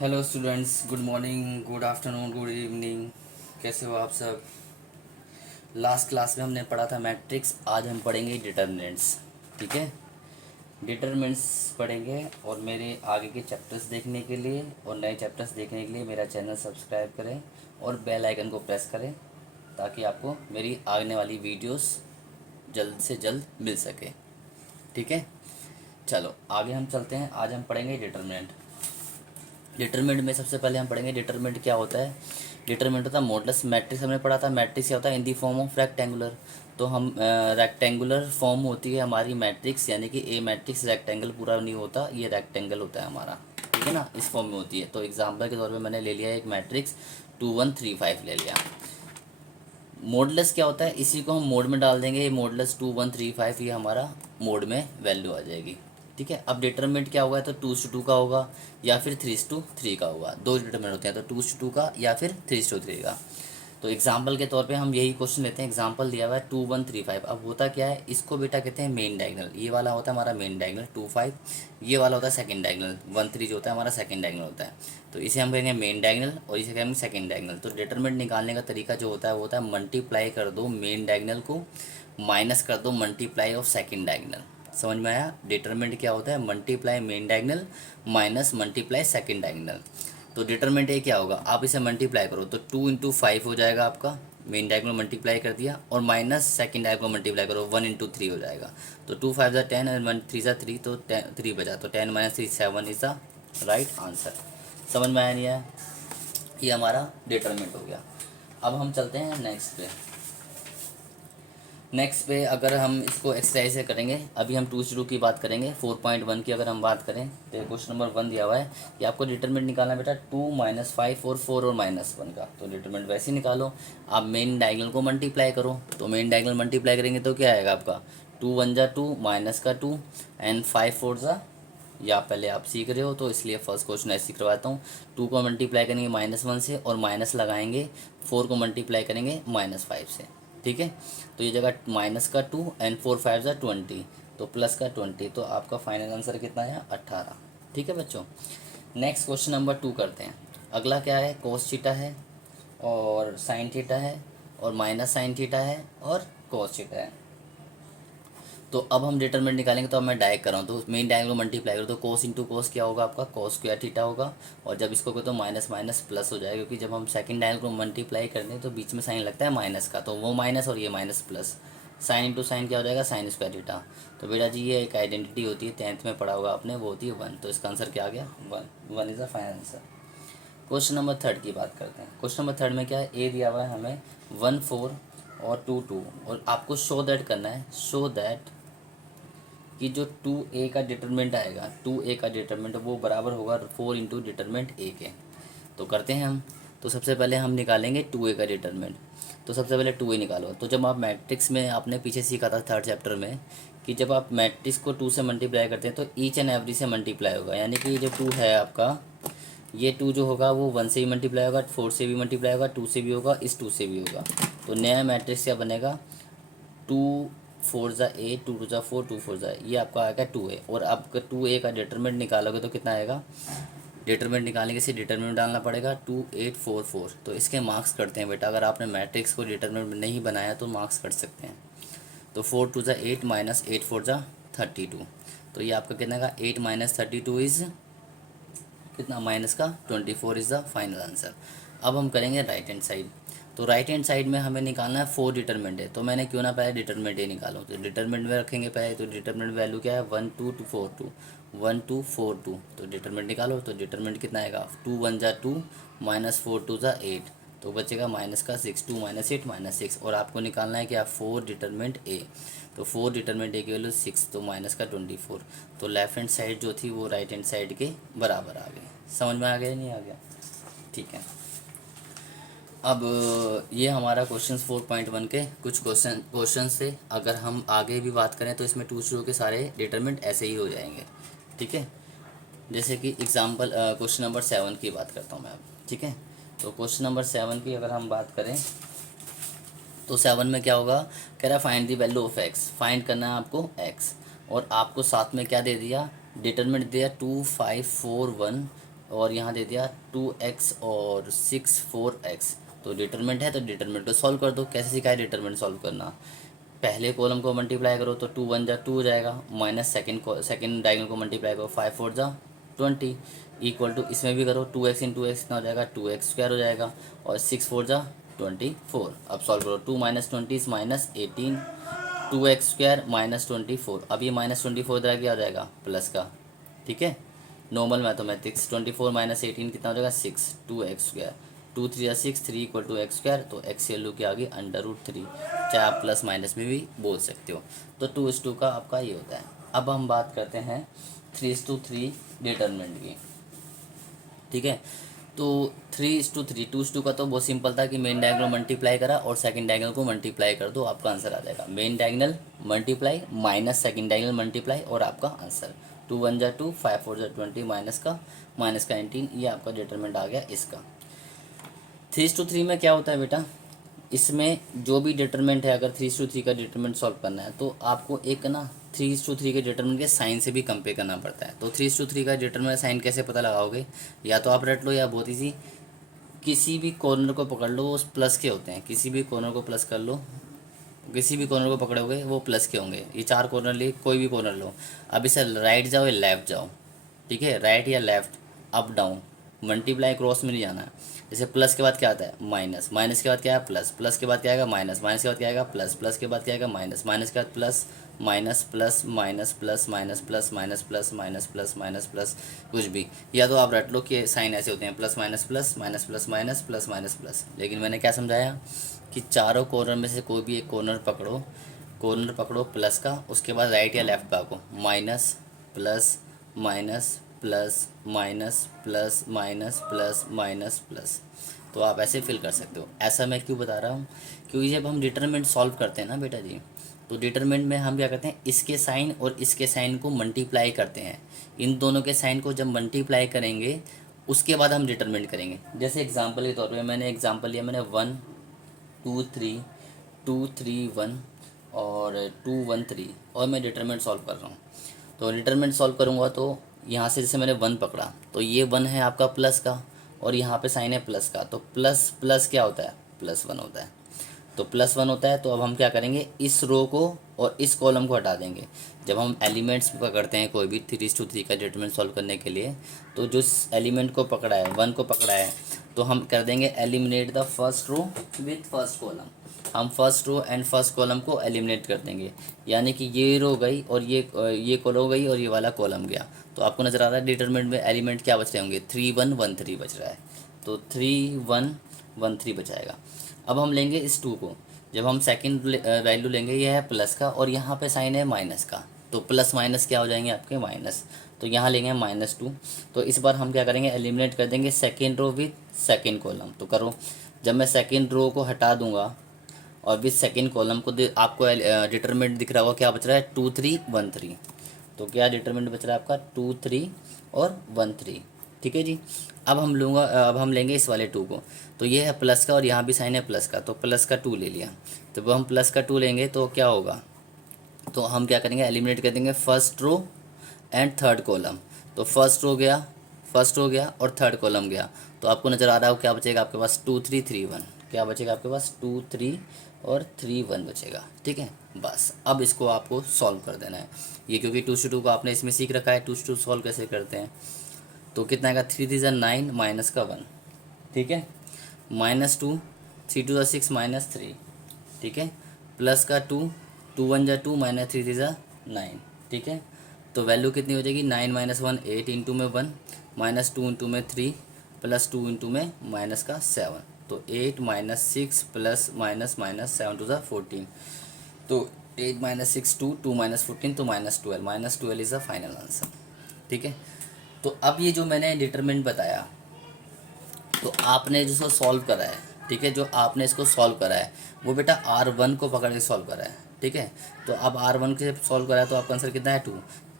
Hello students, good morning, good afternoon, good evening. कैसे हो आप सब? लास्ट क्लास में हमने पढ़ा था मैट्रिक्स, आज हम पढ़ेंगे डिटर्मिनेंट्स। ठीक है, डिटर्मिनेंट्स पढ़ेंगे। और मेरे आगे के चैप्टर्स देखने के लिए और नए चैप्टर्स देखने के लिए मेरा चैनल सब्सक्राइब करें और बेल आइकन को प्रेस करें ताकि आपको मेरी आने वाली वीडियोस जल्द से जल्द मिल सके। ठीक है, चलो आगे हम चलते हैं। आज हम पढ़ेंगे डिटर्मिनेंट। डिटरमिनेंट में सबसे पहले हम पढ़ेंगे डिटरमिनेंट क्या होता है। डिटरमिनेंट होता है मॉडुलस मैट्रिक्स। हमने पढ़ा था मैट्रिक्स क्या होता है, इन दी फॉर्म ऑफ रेक्टेंगुलर। तो हम रेक्टेंगुलर फॉर्म होती है हमारी मैट्रिक्स, यानी कि ए मैट्रिक्स रेक्टेंगल पूरा नहीं होता, ये रेक्टेंगल होता है हमारा। ठीक है ना, इस फॉर्म में होती है। तो एग्जाम्पल के तौर पर मैंने ले लिया एक मैट्रिक्स 2 1 3 5 ले लिया। मॉडुलस क्या होता है, इसी को हम मोड में डाल देंगे। ये मॉडुलस 2 1 3 5 ये हमारा मोड में वैल्यू आ जाएगी। ठीक है, अब डिटरमिनेंट क्या होगा, तो 2:2 का होगा या फिर 3:3 का होगा। दो डिटरमिनेंट होते हैं, तो 2:2 का या फिर 3:3 का। तो एग्जाम्पल के तौर पे हम यही क्वेश्चन लेते हैं। एग्जाम्पल दिया हुआ है 2 1 3 5। अब होता क्या है, इसको बेटा कहते हैं मेन डायगनल। ये वाला होता है हमारा मेन डायगनल 2 5। ये वाला होता है सेकंड डायगनल 1 3, जो होता है हमारा सेकंड डायगनल होता है। तो इसे हम कहेंगे मेन डायगनल और इसे कहेंगे सेकंड डायगनल। तो डिटरमिनेंट निकालने का तरीका जो होता है वो होता है मल्टीप्लाई कर दो मेन डायगनल को, माइनस कर दो मल्टीप्लाई ऑफ सेकंड डायगनल। समझ में आया? डिटरमिनेंट क्या होता है, multiply main diagonal minus multiply second diagonal. तो डिटरमिनेंट ए क्या होगा, आप इसे मल्टीप्लाई करो तो 2 × 5 हो जाएगा आपका, मेन डायगोनल मल्टीप्लाई कर दिया, और माइनस सेकंड डायगोनल मल्टीप्लाई करो 1 × 3 हो जाएगा। तो 2 5 10 और 1 3 3, तो 3 बचा, तो 10 - 3 7 इज द राइट आंसर। समझ में आया नहीं आया? ये हमारा डिटरमिनेंट हो गया। अब हम चलते हैं नेक्स्ट पे। नेक्स्ट पे अगर हम इसको एक्सरसाइज से करेंगे, अभी हम 2 की बात करेंगे। 4.1 की अगर हम बात करें तो क्वेश्चन नंबर 1 दिया हुआ है कि आपको डिटरमिनेंट निकालना है बेटा 2 - 5 और 4 और -1 का। तो डिटरमिनेंट वैसे ही निकालो, आप मेन डायगोनल को मल्टीप्लाई करो। तो मेन डायगोनल मल्टीप्लाई करेंगे तो क्या आएगा आपका, 2 1 जा 2 माइनस का 2 एंड 5 4 जा, या पहले आप सीख रहे हो तो इसलिए फर्स्ट क्वेश्चन ऐसे ही करवाता हूँ। 2 को मल्टीप्लाई करेंगे -1 से और माइनस लगाएंगे, 4 को मल्टीप्लाई करेंगे -5 से। ठीक है, तो ये जगह माइनस का 2 एंड 4 5 जा 20, तो प्लस का 20, तो आपका फाइनल आंसर कितना है, 18। ठीक है बच्चों, नेक्स्ट क्वेश्चन नंबर 2 करते हैं। अगला क्या है, कोस थीटा है और साइन थीटा है और माइनस साइन थीटा है और कोस थीटा है। तो अब हम डिटरमिनेंट निकालेंगे। तो अब मैं डायरेक्ट कर रहा हूँ, तो मेन डायगोनल को मल्टीप्लाई करो तो कोस इंटू कोस क्या होगा आपका, कोस स्क्वायर थीटा होगा। और जब इसको करो तो माइनस माइनस प्लस हो जाएगा, क्योंकि जब हम सेकंड डायगोनल को मल्टीप्लाई करते हैं तो बीच में साइन लगता है माइनस का, तो वो माइनस और ये minus plus, sine into sine क्या हो जाएगा, साइन स्क्वायर थीटा। तो बेटा जी ये एक आइडेंटिटी होती है, 10th में पढ़ा होगा आपने, वो होती है 1। तो इसका आंसर क्या आ गया, 1 is the final answer. Question number 3 की बात करते हैं। क्वेश्चन नंबर 3 में क्या है, ए दिया हुआ है हमें 1 4 और 2 2, और आपको शो दैट करना है, शो दैट कि जो 2a का डिटरमिनेंट आएगा, 2a का डिटरमिनेंट वो बराबर होगा 4 इंटू डिटरमिनेंट a के। तो करते हैं हम। तो सबसे पहले हम निकालेंगे 2a का डिटरमिनेंट। तो सबसे पहले 2a निकालो। तो जब आप मैट्रिक्स में आपने पीछे सीखा था 3rd चैप्टर में कि जब आप मैट्रिक्स को 2 से मल्टीप्लाई करते हैं तो ईच एंड एवरी से मल्टीप्लाई होगा, यानी कि ये जो 2 है आपका, ये 2 जो होगा वो 1 से भी मल्टीप्लाई होगा, 4 से भी मल्टीप्लाई होगा, 2 से भी होगा, इस 2 से भी होगा। तो नया मैट्रिक्स क्या बनेगा, 2 4 ज़ा 8, 2 2 ज़ा 4, 2 4 ज़ा, ये आपका आएगा 2a। और आपका 2a का डिटरमिनेंट निकालोगे तो कितना आएगा, डिटरमिनेंट निकालने के से डिटरमिनेंट डालना पड़ेगा 2 8 4 4। तो इसके मार्क्स करते हैं बेटा, अगर आपने मैट्रिक्स को डिटरमिनेंट नहीं बनाया तो मार्क्स कट सकते हैं। तो 4 2 ज़ा 8 माइनस 8 4 ज़ा 32। तो ये आपका कितना का, 8 - 32 इज़ कितना, माइनस का 24 इज़ द फाइनल आंसर। अब हम करेंगे राइट हैंड साइड। तो राइट हैंड साइड में हमें निकालना है 4 डिटरमिनेंट है, तो मैंने क्यों ना पहले डिटरमिनेंट ए निकालो। तो डिटरमिनेंट में रखेंगे पहले, तो डिटरमिनेंट वैल्यू क्या है, 1 2 2 4 2, 1 2 4 2। तो डिटरमिनेंट निकालो, तो डिटरमिनेंट कितना आएगा, 2 1 ज़ा 2 माइनस 4 2 ज़ा 8, तो बचेगा माइनस का 6, 2 - 8 -6। और आपको निकालना है क्या, 4 डिटरमिनेंट ए। तो 4 डिटरमिनेंट ए की वैल्यू 6, तो माइनस का 24। तो लेफ्ट हैंड साइड जो थी वो राइट हैंड साइड के बराबर आ गई। समझ में आ गया नहीं आ गया? ठीक है, अब ये हमारा क्वेश्चन 4.1 के कुछ क्वेश्चन थे। अगर हम आगे भी बात करें तो इसमें 2 के सारे डिटरमिनेंट ऐसे ही हो जाएंगे। ठीक है, जैसे कि एग्जांपल क्वेश्चन नंबर 7 की बात करता हूँ मैं अब। ठीक है, तो क्वेश्चन नंबर 7 की अगर हम बात करें तो 7 में क्या होगा, कह रहा find the value of x. Find करना है आपको एक्स, और आपको साथ में क्या दे दिया, डिटरमिनेंट दिया 2 5 4 1 और यहाँ दे दिया 2x और 6 4x। तो डिटरमिनेंट है तो डिटरमिनेंट को सॉल्व कर दो। कैसे सिखाया डिटरमिनेंट सॉल्व करना? पहले कॉलम को मल्टीप्लाई करो तो 2 1 जा 2 हो जाएगा, माइनस सेकंड डायगोनल को मल्टीप्लाई करो 5 4 जा 20 इक्वल टू इसमें भी करो 2x कितना हो जाएगा 2x² हो जाएगा और 6 4 जा 24। अब सॉल्व करो 2 - 20 -18 2x² -24। अब ये -24 इधर क्या हो जाएगा प्लस का, ठीक है। नॉर्मल मैथमेटिक्स 24 - 18 कितना हो जाएगा 6 2x²। 2 3 6 3 = x²। तो x की वैल्यू क्या आ गई √3। चाहे आप प्लस माइनस में भी बोल सकते हो। तो 2:2 का आपका ये होता है। अब हम बात करते हैं 3:3 डिटरमिनेंट की, ठीक है। तो 3:3 2:2 का तो बहुत सिंपल था कि मेन डायगोनल मल्टीप्लाई करा और सेकंड डायगोनल को मल्टीप्लाई कर दो, आपका आंसर आ जाएगा। Main diagonal multiply minus second diagonal multiply और आपका आंसर 2 1 जा 2 5 4 जा 20 माइनस का 18। ये आपका डिटरमिनेंट आ गया इसका। 3:3 में क्या होता है बेटा, इसमें जो भी डिटरमिनेंट है, अगर 3:3 का डिटरमिनेंट सॉल्व करना है तो आपको एक ना 3:3 के डिटरमिनेंट के साइन से भी कंपेयर करना पड़ता है। तो 3:3 का डिटरमिनेंट साइन कैसे पता लगाओगे? या तो आप रट लो या बहुत ईजी, किसी भी कॉर्नर को पकड़ लो, उस प्लस के होते हैं। किसी भी कॉर्नर को प्लस कर लो, किसी भी कॉर्नर को पकड़ोगे वो प्लस के होंगे। ये 4 कॉर्नर लिए कोई भी कॉर्नर लो। अब इसे राइट जाओ या लेफ़्ट जाओ, ठीक है, राइट या left, up down, multiply cross में नहीं जाना है। जैसे प्लस के बाद क्या आता है माइनस, माइनस के बाद क्या है प्लस, प्लस के बाद क्या आएगा माइनस, माइनस के बाद क्या आएगा प्लस, प्लस के बाद क्या आएगा माइनस, माइनस के बाद plus, minus plus minus plus minus plus minus plus minus plus minus plus कुछ भी। या तो आप रट लो कि साइन ऐसे होते हैं plus minus plus minus plus minus plus minus plus. लेकिन मैंने क्या समझाया कि चारों कॉर्नर में से कोई भी एक कॉर्नर पकड़ो, कॉर्नर पकड़ो प्लस का, उसके बाद राइट या लेफ्ट भागो, minus plus minus plus minus plus minus plus minus plus. तो आप ऐसे फिल कर सकते हो। ऐसा मैं क्यों बता रहा हूँ, क्योंकि जब हम डिटरमिनेंट सॉल्व करते हैं ना बेटा जी, तो डिटरमिनेंट में हम क्या करते हैं, इसके साइन और इसके साइन को मल्टीप्लाई करते हैं। इन दोनों के साइन को जब मल्टीप्लाई करेंगे उसके बाद हम डिटरमिनेंट करेंगे। जैसे एग्जांपल के तौर पे मैंने एग्जांपल लिया, मैंने 1 2 3 2 3 1 और 2 1 3 और मैं डिटरमिनेंट सॉल्व कर रहा हूँ। तो डिटरमिनेंट सॉल्व करूँगा तो यहाँ से जैसे मैंने 1 पकड़ा तो ये 1 है आपका प्लस का और यहाँ पे साइन है प्लस का। तो प्लस प्लस क्या होता है +1 होता है। तो +1 होता है। तो अब हम क्या करेंगे, इस रो को और इस कॉलम को हटा देंगे। जब हम एलिमेंट्स पकड़ते हैं कोई भी 3:3 का डिटरमिनेंट सॉल्व करने के लिए, तो जो एलिमेंट को पकड़ा है 1 को पकड़ा है तो हम कर देंगे eliminate the first row with first column. हम first row and first column को एलिमिनेट कर देंगे। यानी कि ये रो गई और ये कॉलम गई और ये वाला कॉलम गया। तो आपको नज़र आ रहा है डिटरमिनेंट में एलिमेंट क्या बच रहे होंगे 3 1 1 3 बच रहा है। तो 3 1 1 3 बचाएगा। अब हम लेंगे इस 2 को, जब हम सेकंड वैल्यू लेंगे, ये है प्लस का और यहाँ पे साइन है माइनस का। तो प्लस माइनस क्या हो जाएंगे आपके माइनस। तो यहाँ लेंगे -2। तो इस बार हम क्या करेंगे एलिमिनेट कर देंगे second row with second column. तो करो, जब मैं सेकेंड रो को हटा दूंगा और विथ सेकेंड कॉलम को आपको डिटरमिनेंट दिख रहा होगा क्या बच रहा है 2 3 1 3। तो क्या डिटरमिनेंट बच रहा है आपका 2 3 और 1 3, ठीक है जी। अब हम लेंगे इस वाले 2 को। तो ये है प्लस का और यहाँ भी साइन है प्लस का, तो प्लस का 2 ले लिया। तो अब हम प्लस का 2 लेंगे तो क्या होगा, तो हम क्या करेंगे एलिमिनेट कर देंगे first row and third column. तो फर्स्ट रो गया और थर्ड कॉलम गया। तो आपको नज़र आ रहा हो क्या बचेगा आपके पास 2 3 3 1। क्या बचेगा आपके पास 2 3 और 3 1 बचेगा, ठीक है। बस अब इसको आपको सॉल्व कर देना है। ये क्योंकि 2 से 2 को आपने इसमें सीख रखा है 2 से 2 सॉल्व कैसे करते हैं। तो कितना आएगा 3 3 9 माइनस का 1, ठीक है, -2 3 2 6 -3, ठीक है, प्लस का 2 2 1 2 -3 3 9, ठीक है। तो वैल्यू कितनी हो जाएगी 9 - 1 8 इंटू में 1 -2 इंटू में 3 +2 इंटू में माइनस का 7। तो 8 - 6 प्लस माइनस माइनस 7 टू ज़ा 14। तो 8 - 6 2 2 - 14 तो -12 इज़ द फाइनल आंसर, ठीक है। तो अब ये जो मैंने डिटरमिनेंट बताया, तो आपने जो सॉल्व करा है, ठीक है, जो आपने इसको सॉल्व करा है वो बेटा R1 को पकड़ के सॉल्व करा है, ठीक है। तो अब R1 के सॉल्व करा है तो आपका आंसर कितना है 2।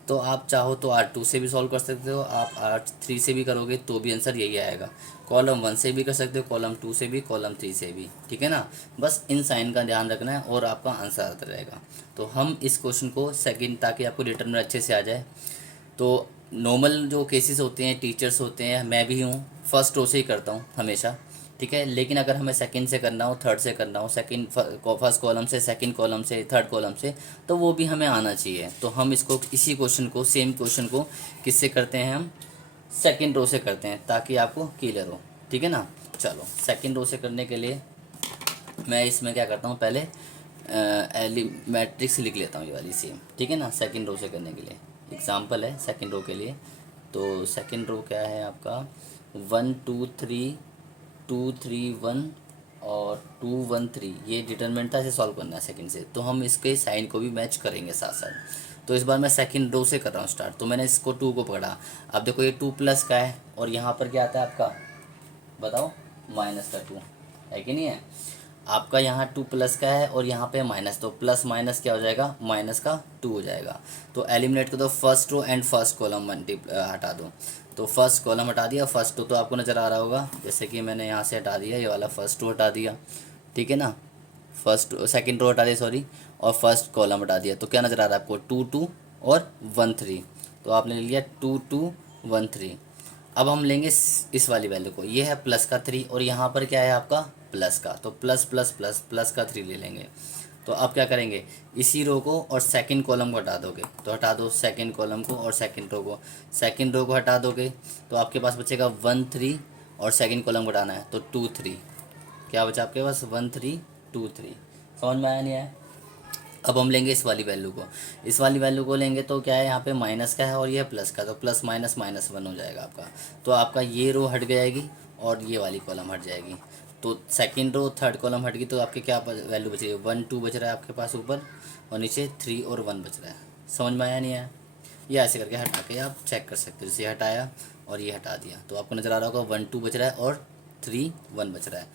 तो आप चाहो तो R2 से भी सॉल्व कर सकते हो, आप R3 से भी करोगे तो भी आंसर यही आएगा। कॉलम 1 से भी कर सकते हो, कॉलम 2 से भी, कॉलम 3 से भी, ठीक है ना। बस इन साइन का ध्यान रखना है और आपका आंसर आता रहेगा। तो हम इस क्वेश्चन को सेकंड, ताकि आपको डिटरमिनेंट अच्छे से आ जाए, तो नॉर्मल जो केसेस होते हैं, टीचर्स होते हैं, मैं भी हूँ, फर्स्ट रो से ही करता हूँ हमेशा, ठीक है। लेकिन अगर हमें सेकंड से करना हो, थर्ड से करना हो, सेकंड फर्स्ट कॉलम से, सेकंड कॉलम से, थर्ड कॉलम से, तो वो भी हमें आना चाहिए। तो हम इसको, इसी क्वेश्चन को, सेम क्वेश्चन को किससे करते हैं हम, सेकंड रो से करते हैं, ताकि आपको क्लियर हो, ठीक है ना। चलो सेकंड रो से करने के लिए मैं इसमें क्या करता हूँ, पहले मैट्रिक्स लिख लेता हूँ, ये वाली सेम, ठीक है ना। सेकंड रो से करने के लिए एग्जांपल है सेकंड रो के लिए। तो सेकंड रो क्या है आपका, 1 2 3 2 3 1 और 2 1 3, ये डिटरमिनेंट था, इसे सॉल्व करना है सेकंड से। तो हम इसके साइन को भी मैच करेंगे साथ साथ। तो इस बार मैं सेकंड रो से कर रहा हूँ स्टार्ट। तो मैंने इसको 2 को पकड़ा। अब देखो ये 2 प्लस का है, और यहाँ पर क्या आता है आपका, बताओ, माइनस का 2 है कि नहीं है। आपका यहाँ 2 प्लस का है और यहाँ पे माइनस, तो प्लस माइनस क्या हो जाएगा, माइनस का 2 हो जाएगा। तो एलिमिनेट कर दो first row and first column हटा दो। तो फर्स्ट कॉलम हटा दिया, फर्स्ट रो तो आपको नज़र आ रहा होगा, जैसे कि मैंने यहाँ से हटा दिया, ये वाला फर्स्ट रो हटा दिया, ठीक है ना। फर्स्ट सेकंड रो हटा दिया सॉरी, और फर्स्ट कॉलम हटा दिया। तो क्या नज़र आ रहा है आपको, 2 2 और 1 3। तो आपने ले लिया 2 2 1 3। अब हम लेंगे इस वाली वैल्यू को, ये है प्लस का 3 और यहाँ पर क्या है आपका प्लस का, तो प्लस प्लस प्लस प्लस का 3 ले लेंगे। तो अब क्या करेंगे, इसी रो को और सेकंड कॉलम को हटा दोगे, तो हटा दो सेकंड कॉलम को और सेकंड रो को। सेकंड रो को हटा दोगे तो आपके पास बचेगा 1 3, और सेकंड कॉलम को हटाना है तो 2 3। क्या बचा आपके पास, 1 3 2 3। समझ में आया नहीं आया। अब हम लेंगे इस वाली वैल्यू को, इस वाली वैल्यू को लेंगे तो क्या है, यहाँ पे माइनस का है और ये है प्लस का, तो प्लस माइनस माइनस 1 हो जाएगा आपका। तो आपका ये रो हट जाएगी और ये वाली कॉलम हट जाएगी। तो सेकंड रो थर्ड कॉलम हट गई, तो आपके क्या वैल्यू बचेगी, 1 2 बच रहा है आपके पास ऊपर, और नीचे 3 और 1 बच रहा है। समझ में आया नहीं आया। ये ऐसे करके हटा के आप चेक कर सकते हो, जैसे हटाया और ये हटा दिया, तो आपको नज़र आ रहा होगा 1 2 बच रहा है और 3 1 बच रहा है।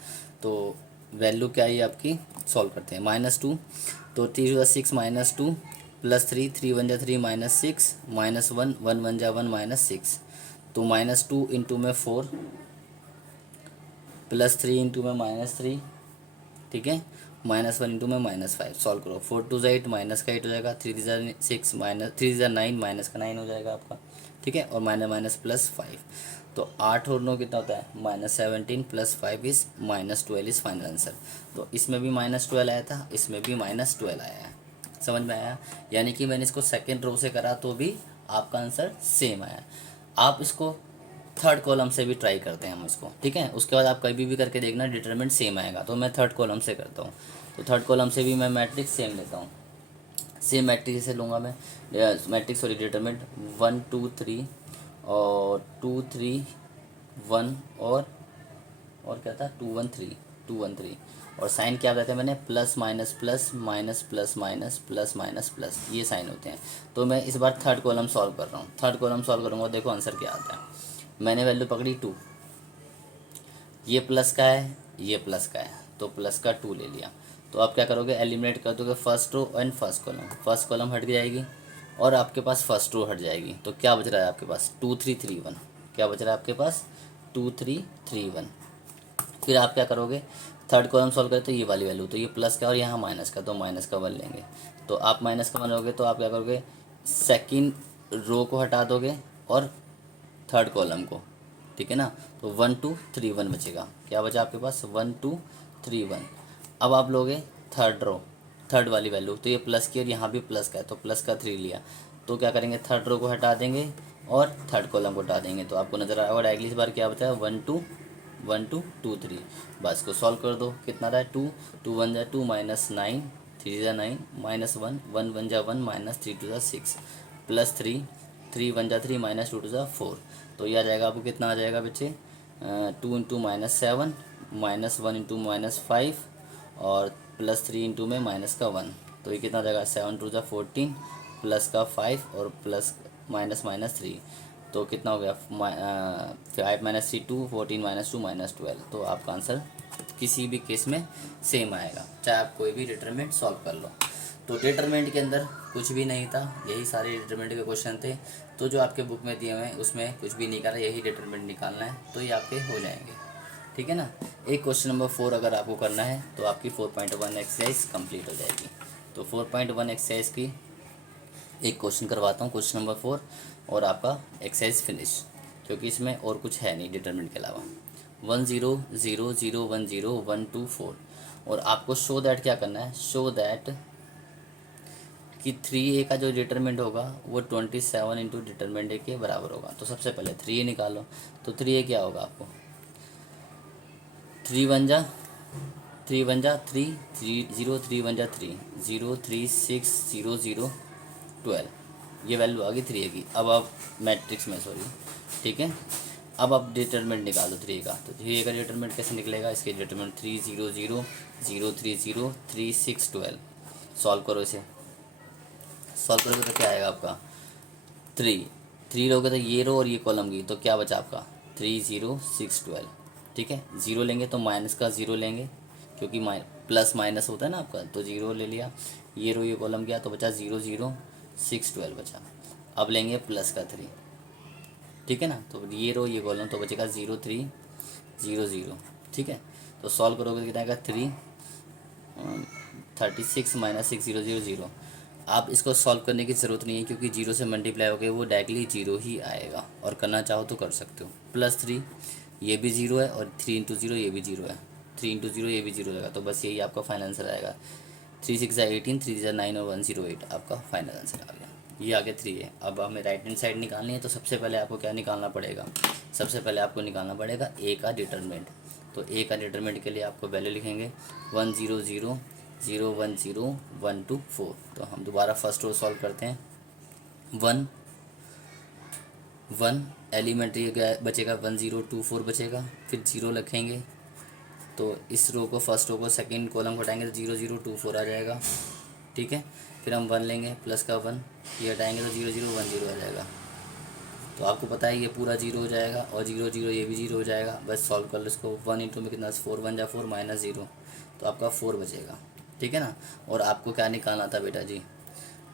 तो वैल्यू क्या है आपकी, सॉल्व करते हैं, -2, तो 3 6 -2 +3 3 1 3 -6 -1 1 1 1 -6। तो -2 इंटू में 4 +3 इंटू में -3, ठीक है, -1 इंटू में -5। सॉल्व करो, 4 2 8, माइनस का 8 हो जाएगा, 3 3 6 3 3 9, माइनस का 9 हो जाएगा आपका, ठीक है, और माइनस माइनस +5। तो 8 और 9 कितना होता है, -17 +5 इज़ -12 इज़ फाइनल आंसर। तो इसमें भी -12 आया था, इसमें भी -12 आया है। समझ में आया। यानी कि मैंने इसको सेकेंड रो से करा तो भी आपका आंसर सेम आया। आप इसको थर्ड कॉलम से भी ट्राई करते हैं हम इसको, ठीक है। उसके बाद आप कभी भी करके देखना डिटरमिनेंट सेम आएगा। तो मैं थर्ड कॉलम से करता हूँ, तो थर्ड कॉलम से भी मैं मैट्रिक्स सेम लेता हूँ, सेम मैट्रिक्स से लूँगा मैं, मैट्रिक्स सॉरी डिटरमिनेंट 1 2 3 और 2 3 1 और क्या था 2 1 3 2 1 3। और साइन क्या कहते हैं मैंने, plus minus plus minus plus minus plus minus plus, ये साइन होते हैं। तो मैं इस बार थर्ड कॉलम सॉल्व कर रहा हूँ, थर्ड कॉलम सॉल्व करूँगा, देखो आंसर क्या आता है। मैंने वैल्यू पकड़ी 2, ये प्लस का है, ये प्लस का है, तो प्लस का 2 ले लिया। तो आप क्या करोगे, एलिमिनेट कर दोगे first row and first column हट जाएगी और आपके पास फर्स्ट रो हट जाएगी। तो क्या बच रहा है आपके पास, 2 3 3 1। क्या बच रहा है आपके पास, 2 3 3 1। फिर आप क्या करोगे, थर्ड कॉलम सॉल्व करें तो ये वाली वैल्यू, तो ये प्लस का और यहाँ माइनस का, तो माइनस का 1 लेंगे। तो आप माइनस का 1 लोगे तो आप क्या करोगे, सेकंड रो को हटा दोगे और थर्ड कॉलम को, ठीक है ना। तो 1 2 3 1 बचेगा। क्या बचा आपके पास, 1 2 3 1। अब आप लोगे थर्ड रो, थर्ड वाली वैल्यू, तो ये प्लस की और यहाँ भी प्लस का है, तो प्लस का 3 लिया। तो क्या करेंगे, थर्ड रो को हटा देंगे और थर्ड कॉलम को हटा देंगे। तो आपको नज़र आएगा डायरेक्टली इस बार क्या बचा है, 1 2 1 2 2 3। बस को सॉल्व कर दो, कितना रहा है 2 2 1 जा 2 -9 3 जा 9 -1 1 1 जा 1 -3 2 जा 6 +3 3 1 जा 3 -2 2 जा 4। तो ये आ जाएगा आपको, कितना आ जाएगा बच्चे, 2 इंटू -7 -1 इंटू -5 और +3 इंटू में माइनस का 1। तो ये कितना आ जाएगा, 7 2 जा 14 प्लस का 5 और प्लस माइनस माइनस 3। तो कितना हो गया, 5 -3 2 14 -2 -12। तो आपका आंसर किसी भी केस में सेम आएगा, चाहे आप कोई भी डिटरमिनेंट सॉल्व कर लो। तो डिटरमिनेंट के अंदर कुछ भी नहीं था, यही सारे डिटरमिनेंट के क्वेश्चन थे। तो जो आपके बुक में दिए हुए हैं उसमें कुछ भी नहीं करा, यही डिटरमिनेंट निकालना है, तो ये आपके हो जाएंगे, ठीक है ना। एक क्वेश्चन नंबर 4 अगर आपको करना है तो आपकी 4.1 एक्सरसाइज कंप्लीट हो जाएगी। तो 4.1 एक्सरसाइज की एक क्वेश्चन करवाता हूँ, क्वेश्चन नंबर 4। और आपका एक्सरसाइज फिनिश, क्योंकि इसमें और कुछ है नहीं डिटरमिनेंट के अलावा। 1 0 0 0 1 0 1 2 4। और आपको शो दैट क्या करना है, शो दैट कि 3a का जो डिटरमिनेंट होगा वो 27 इंटू डिटरमिनेंट ए के बराबर होगा। तो सबसे पहले 3a निकालो। तो 3a क्या होगा आपको, 3 1 जा 3 0 3 1 जा 3 0 3 6 0 0 12, ये वैल्यू आ गई 3a की। अब आप मैट्रिक्स में सॉरी, ठीक है, अब आप डिटरमिनेंट निकाल दो 3a का। तो 3a का डिटरमिनेंट कैसे निकलेगा, इसके डिटरमिनेंट 3 0 0 0 3 0 3 6 12। सॉल्व करो इसे, सॉल्व करोगे तो क्या आएगा आपका 3 लोगे तो ये रो और ये कॉलम की, तो क्या बचा आपका 3 0 6 12। ठीक है, ज़ीरो लेंगे तो माइनस का ज़ीरो लेंगे, क्योंकि प्लस माइनस होता है ना आपका, तो ज़ीरो ले लिया। ये रो ये कॉलम गया तो बचा 0 0 6 12 बचा। अब लेंगे प्लस का 3, ठीक है ना, तो ये रो ये कॉलम तो बचेगा 0 3 0 0। ठीक है, तो सॉल्व करोगे तो कितना आएगा 36 माइनस 6 0 0 0। आप इसको सॉल्व करने की ज़रूरत नहीं है, क्योंकि जीरो से मल्टीप्लाई हो गए वो डायरेक्टली जीरो ही आएगा। और करना चाहो तो कर सकते हो। +3 ये भी जीरो है, और 3 इंटू ज़ीरो ये भी जीरो है, 3 इंटू ज़ीरो ये भी जीरो रहेगा। तो बस यही आपका फाइनल आंसर आएगा। 3 6 18, 3 9 और 108 आपका फाइनल आंसर आ गया। ये आगे 3 है। अब हमें राइट हैंड साइड निकालनी है, तो सबसे पहले आपको क्या निकालना पड़ेगा, सबसे पहले आपको निकालना पड़ेगा ए का डिटरमिनेंट। तो ए का डिटरमिनेंट के लिए आपको वैल्यू लिखेंगे 1 0 0 0 1 0 1 2 4। तो हम दोबारा फर्स्ट रो सॉल्व करते हैं। 1 1 एलिमेंट्री बचेगा 1 0 2 4 बचेगा, फिर जीरो रखेंगे। तो इस रो को, फर्स्ट रो को सेकंड कॉलम को हटाएंगे तो 0 0 2 4 आ जाएगा। ठीक है, फिर हम 1 लेंगे, प्लस का 1, ये हटाएंगे तो 0 0 1 0 आ जाएगा। तो आपको पता है ये पूरा जीरो हो जाएगा, और 0 0 ये भी जीरो हो जाएगा। बस सॉल्व कर लो इसको। 1 इंटू में कितना 4 1 जा 4 माइनस 0, तो आपका 4 बचेगा। ठीक है ना। और आपको क्या निकालना था बेटा जी,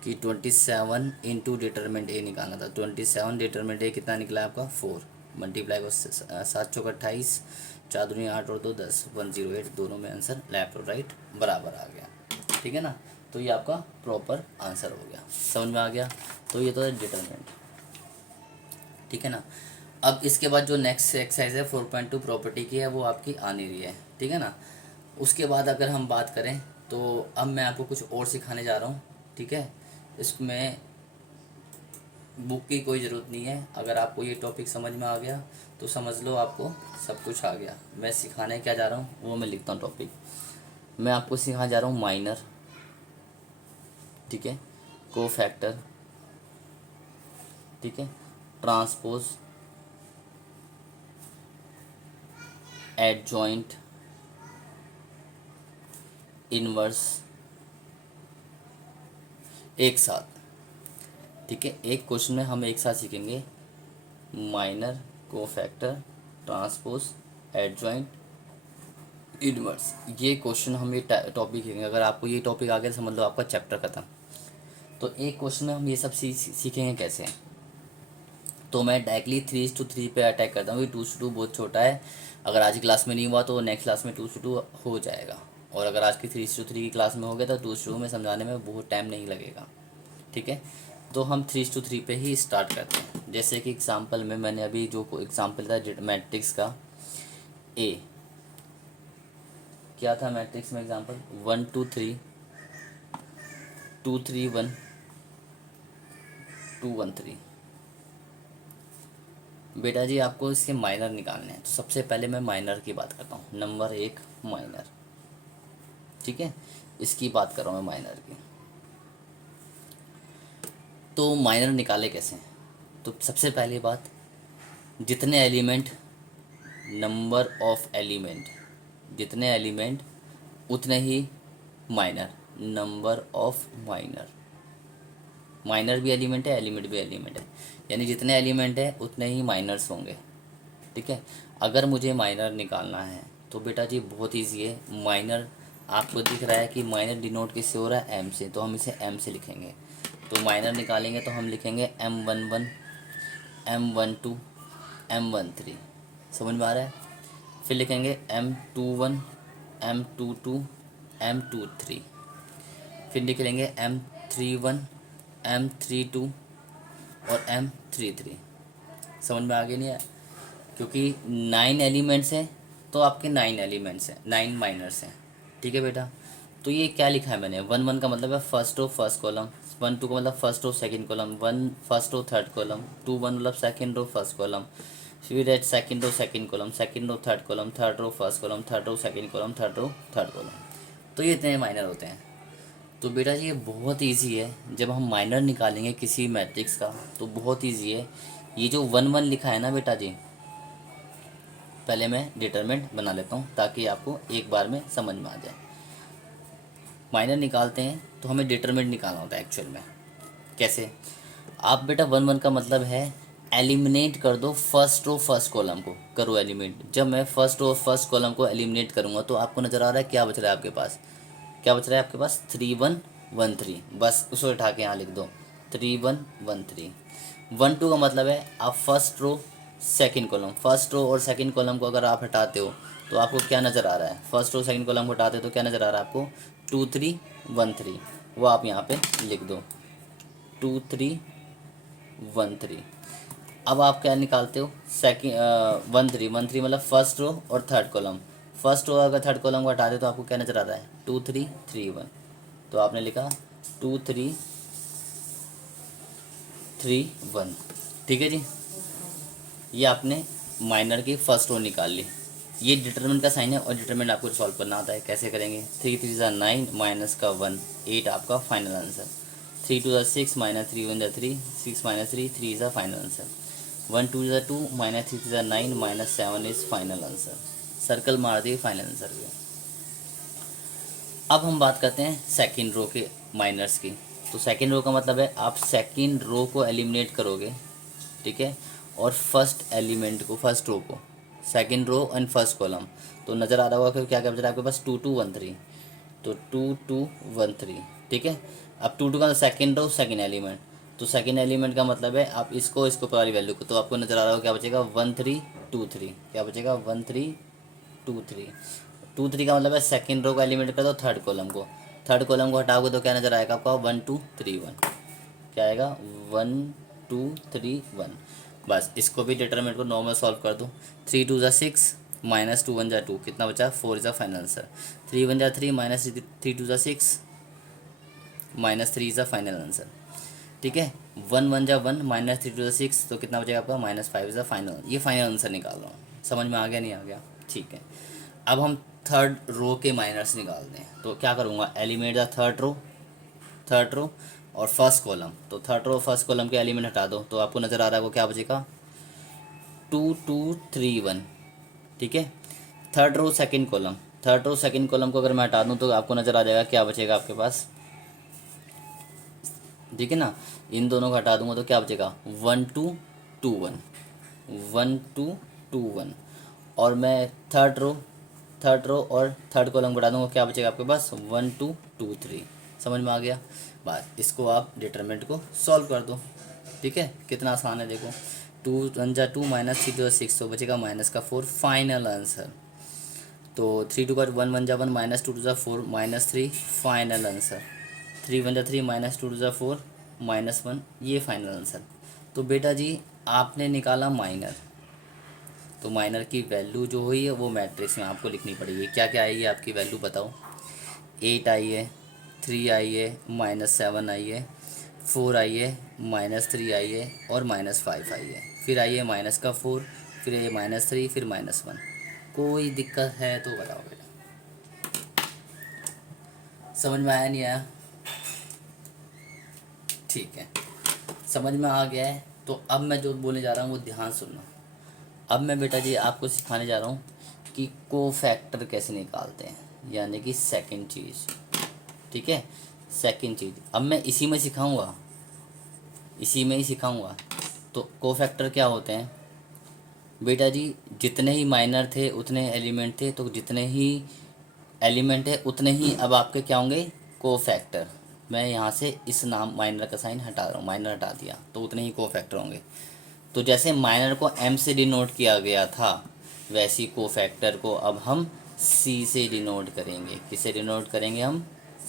कि 27 इंटू डिटरमिनेंट ए निकालना था। 27 डिटरमिनेंट ए कितना निकला आपका 4। मल्टीप्लाई को 7 चौक 28, 4 दूनी 8 और 2 10, 108। दोनों में आंसर लेफ्ट और राइट बराबर आ गया। ठीक है ना। तो ये आपका प्रॉपर आंसर हो गया, समझ में आ गया। तो ये तो है डिटरमिनेंट। ठीक है ना। अब इसके बाद जो नेक्स्ट एक्सरसाइज है 4.2 प्रॉपर्टी की है, वो आपकी आनी रही है। ठीक है ना। उसके बाद अगर हम बात करें, तो अब मैं आपको कुछ और सिखाने जा रहा हूँ। ठीक है, इसमें बुक की कोई ज़रूरत नहीं है। अगर आपको ये टॉपिक समझ में आ गया तो समझ लो आपको सब कुछ आ गया। मैं सिखाने क्या जा रहा हूँ वो मैं लिखता हूँ टॉपिक। मैं आपको सिखाने जा रहा हूँ माइनर, ठीक है, कोफैक्टर, ठीक है, ट्रांसपोज, एडजॉइंट, इनवर्स, एक साथ। ठीक है, एक क्वेश्चन में हम एक साथ सीखेंगे minor, cofactor, transpose, adjoint, inverse. ये क्वेश्चन हम ये टॉपिक सीखेंगे। अगर आपको ये टॉपिक आ गया तो समझ लो आपका चैप्टर खत्म। तो एक क्वेश्चन में हम ये सब सीखेंगे कैसे। तो मैं डायरेक्टली 3:3 पे अटैक करता हूँ, क्योंकि 2:2 बहुत छोटा है। अगर आज की क्लास में नहीं हुआ तो नेक्स्ट क्लास में 2:2 हो जाएगा। और अगर आज की 3:3 की क्लास में हो गया तो 2:2 में समझाने में बहुत टाइम नहीं लगेगा। ठीक है, तो हम 3:3 पे ही स्टार्ट करते हैं। जैसे कि एग्जांपल में मैंने अभी जो एग्जांपल था मैट्रिक्स का ए, क्या था मैट्रिक्स में एग्जांपल 1 2 3 2 3 1 2 1 3। बेटा जी आपको इसके माइनर निकालने हैं, तो सबसे पहले मैं माइनर की बात करता हूँ। नंबर 1 माइनर, ठीक है, इसकी बात कर रहा हूँ मैं माइनर की। तो माइनर निकाले कैसे। तो सबसे पहली बात, जितने एलिमेंट, नंबर ऑफ एलिमेंट, जितने एलिमेंट उतने ही minor, number of minor. Minor भी एलिमेंट है, एलिमेंट भी एलिमेंट है, यानी जितने एलिमेंट है उतने ही माइनर्स होंगे। ठीक है, अगर मुझे माइनर निकालना है तो बेटा जी बहुत ईजी है। माइनर आपको दिख रहा है कि माइनर डिनोट किससे हो रहा है, एम से, तो हम इसे एम से लिखेंगे। तो माइनर निकालेंगे तो हम लिखेंगे M11 M12 M13। समझ में आ रहा है। फिर लिखेंगे M21 M22 M23। फिर लिख लेंगे M31 M32 और m 3 3। समझ में आगे नहीं आया? क्योंकि 9 एलिमेंट्स हैं तो आपके 9 एलिमेंट्स हैं, 9 माइनर्स हैं। ठीक है बेटा, तो ये क्या लिखा है मैंने, 1 1 का मतलब है फर्स्ट रो फर्स्ट कॉलम, 1 2 का मतलब first row second column, 1 first row third column, 2 1 मतलब सेकंड रो फर्स्ट कॉलम, फिर at second row second column, second row third column, third row first column, third row second column, third row third column. तो ये इतने minor होते हैं। तो बेटा जी ये बहुत इजी है, जब हम माइनर निकालेंगे किसी मैट्रिक्स का तो बहुत इजी है। ये जो 1 1 लिखा है ना बेटा जी, पहले मैं डिटरमिनेंट बना लेता हूँ ताकि आपको एक बार में समझ में आ जाए। माइनर निकालते हैं तो हमें डिटरमिनेंट निकालना होता है एक्चुअल में। कैसे? आप बेटा 1 1 का मतलब है एलिमिनेट कर दो फर्स्ट रो फर्स्ट कॉलम को, करो एलिमिनेट। जब मैं फर्स्ट रो फर्स्ट कॉलम को एलिमिनेट करूँगा तो आपको नज़र आ रहा है क्या बच रहा है आपके पास, क्या बच रहा है आपके पास, 3 1 1 3। बस उसको उठा के यहाँ लिख दो 3 1 1 3। 1 2 का मतलब है आप first row second column, first row और सेकंड कॉलम को अगर आप हटाते हो तो आपको क्या नज़र आ रहा है, फर्स्ट रो सेकंड कॉलम को हटाते हो तो क्या नज़र आ रहा है आपको, 2 3 1 3। वो आप यहाँ पे लिख दो 2 3 1 3। अब आप क्या निकालते हो, सेकंड 1 3 1 3 मतलब फर्स्ट रो और थर्ड कॉलम। फर्स्ट रो अगर थर्ड कॉलम को हटा दे तो आपको क्या नज़र आ रहा है, 2 3 3 1। तो आपने लिखा 2 3 3 1। ठीक है जी, ये आपने माइनर की फर्स्ट रो निकाल ली। ये डिटरमिनेंट का साइन है और डिटरमिनेंट आपको सॉल्व करना आता है। कैसे करेंगे, 3 3 ज़ा 9 माइनस का 1 8 आपका फाइनल आंसर, 3 2 ज़ा 6 माइनस 3 1 ज़ा 3 6 minus 3 3 is the final answer, 1 2 ज़ा 2 माइनस 3 ज़ा 9 minus 7 is final answer. Circle मार दिए फाइनल आंसर पे। अब हम बात करते हैं सेकंड रो के माइनर्स की। तो सेकंड रो का मतलब है आप सेकंड रो को एलिमिनेट करोगे, ठीक है, और फर्स्ट एलिमेंट को, फर्स्ट रो को, second row and first column. तो नज़र आ रहा होगा कि क्या क्या बच रहा है आपके पास, 2 2 1 3। तो 2 2 1 3, ठीक है। अब 2 2 का सेकंड रो सेकंड एलिमेंट, तो सेकंड एलिमेंट का मतलब है आप इसको इसको वाली वैल्यू को, तो आपको नज़र आ रहा होगा क्या बचेगा, 1 3 2 3। क्या बचेगा, 1 3 2 3। 2 3 का मतलब है सेकंड रो का एलिमेंट कर दो थर्ड कॉलम को, थर्ड कॉलम को हटाओगे तो क्या नज़र आएगा आपका, 1 2 3 1। क्या आएगा, 1 2 3 1। बस इसको भी डिटरमिनेंट को नॉर्मल सॉल्व कर दो, 3 2 ज़ा 6 माइनस 2 1 ज़ा 2, कितना बचा, 4 इज़ द फाइनल आंसर। 3 1 ज़ा 3 माइनस 3 2 ज़ा 6 minus 3 is the final answer. ठीक है, 1 1 ज़ा 1 माइनस 3 2 ज़ा 6, तो कितना बचेगा आपका, माइनस 5 इज़ द फाइनल। ये फाइनल आंसर निकाल रहा हूँ। समझ में आ गया नहीं आ गया? ठीक है, अब हम थर्ड रो के माइनर्स निकालते हैं। तो क्या करूँगा, एलिमिनेट द थर्ड रो और फर्स्ट कॉलम। तो थर्ड रो फर्स्ट कॉलम के एलिमेंट हटा दो तो आपको नज़र आ रहा है वो क्या बचेगा, 2 2 3 1। ठीक है, third row second column, third row second column को अगर मैं हटा दूँ तो आपको नज़र आ जाएगा क्या बचेगा आपके पास, ठीक है ना। इन दोनों को हटा दूंगा तो क्या बचेगा, 1 2 2 1 1 2 2 1। और मैं थर्ड रो और थर्ड कॉलम को हटा दूंगा, क्या बचेगा आपके पास, 1 2 2 3। समझ में आ गया? बस इसको आप डिटरमिनेंट को सॉल्व कर दो। ठीक है, कितना आसान है देखो, 2 1 जा 2 माइनस 3 2 6, तो बचेगा माइनस का 4 फाइनल आंसर। तो 3 2 का 1 1 जा 1 माइनस 2 2 जा 4 माइनस 3 फाइनल आंसर। 3 1 जा 3 माइनस 2 2 जा 4 माइनस 1, ये फाइनल आंसर। तो बेटा जी आपने निकाला माइनर, तो माइनर की वैल्यू जो हुई है वो मैट्रिक्स में आपको लिखनी पड़ेगी। क्या क्या आई है आपकी वैल्यू बताओ, 8 आई है, 3 आई है, माइनस 7 आई है, 4 आई है, माइनस 3 आई है और माइनस 5 आई है। फिर आई है माइनस का 4, फिर ये माइनस 3, फिर माइनस 1। कोई दिक्कत है तो बताओ बेटा। समझ में आया नहीं आया? ठीक है, समझ में आ गया है। तो अब मैं जो बोलने जा रहा हूँ वो ध्यान सुनना। अब मैं बेटा जी आपको सिखाने जा रहा हूँ कि कोफैक्टर कैसे निकालते हैं, यानी कि सेकंड चीज़। ठीक है, सेकंड चीज़ अब मैं इसी में सिखाऊंगा, इसी में ही सिखाऊंगा। तो कोफैक्टर क्या होते हैं बेटा जी, जितने ही माइनर थे उतने एलिमेंट थे, तो जितने ही एलिमेंट है उतने ही अब आपके क्या होंगे, कोफैक्टर। मैं यहाँ से इस नाम माइनर का साइन हटा रहा हूँ, माइनर हटा दिया तो उतने ही कोफैक्टर होंगे। तो जैसे माइनर को m से डिनोट किया गया था, वैसी कोफैक्टर को अब हम c से डिनोट करेंगे। किसे डिनोट करेंगे हम,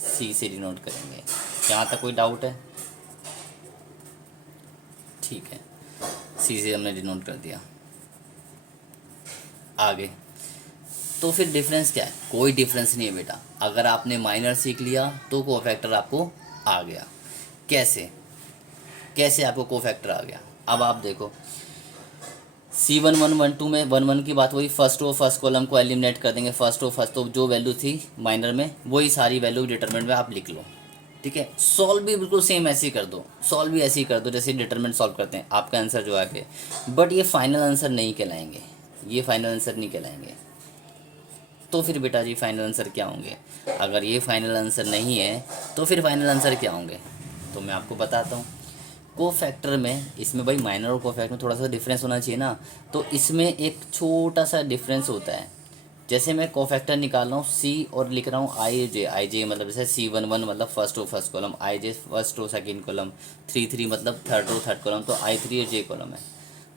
c से डिनोट करेंगे। यहाँ तक कोई डाउट है? ठीक है, सी से हमने डिनोट कर दिया। आगे तो फिर डिफरेंस क्या है? कोई डिफरेंस नहीं है बेटा। अगर आपने माइनर सीख लिया तो कोफैक्टर आपको आ गया। कैसे कैसे आपको कोफैक्टर आ गया? अब आप देखो, C1112 में 11 की बात वही फर्स्ट रो फर्स्ट कॉलम को एलिमिनेट कर देंगे। फर्स्ट रो फर्स्ट, तो जो वैल्यू थी माइनर में वही सारी वैल्यू डिटरमिनेंट में आप लिख लो। ठीक है, सॉल्व भी बिल्कुल सेम ऐसे ही कर दो, सॉल्व भी ऐसे ही कर दो जैसे डिटरमिनेंट सॉल्व करते हैं, आपका आंसर जो आगे। बट ये फाइनल आंसर नहीं कहलाएंगे, ये फाइनल आंसर नहीं कहलाएंगे। तो फिर बेटा जी फाइनल आंसर क्या होंगे? अगर ये फाइनल आंसर नहीं है तो फिर फाइनल आंसर क्या होंगे? तो मैं आपको बताता हूँ। कोफैक्टर में, इसमें भाई माइनर और कोफैक्टर में थोड़ा सा डिफरेंस होना चाहिए ना, तो इसमें एक छोटा सा डिफरेंस होता है। जैसे मैं कोफैक्टर निकाल रहा हूँ सी और लिख रहा हूँ आई जे मतलब जैसे C11 मतलब फर्स्ट रो फर्स्ट कॉलम, आई जे फर्स्ट रो सेकेंड कॉलम, 3 मतलब थर्ड रो थर्ड कॉलम, तो I3 और जे कॉलम है।